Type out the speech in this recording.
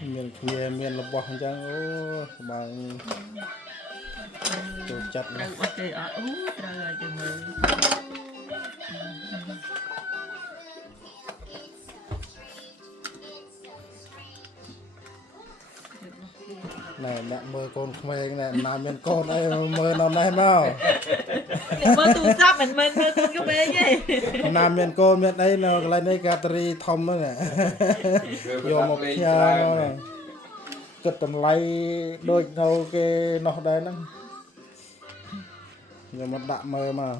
miền kia miền là bỏ chăng ô bà tổ chặt trời bắt trời ở trời trời mưa này mẹ mơ con khoe này nào miền con ấy mơ nào này mau mơ tù sắp mình mơ con cái bé vậy nam miền con miền ấy nó lại đây Catri Thom đó nè vô một nhà nó cất tầm lấy đôi đâu cái nó đây nó nhưng mà đạm mơ mà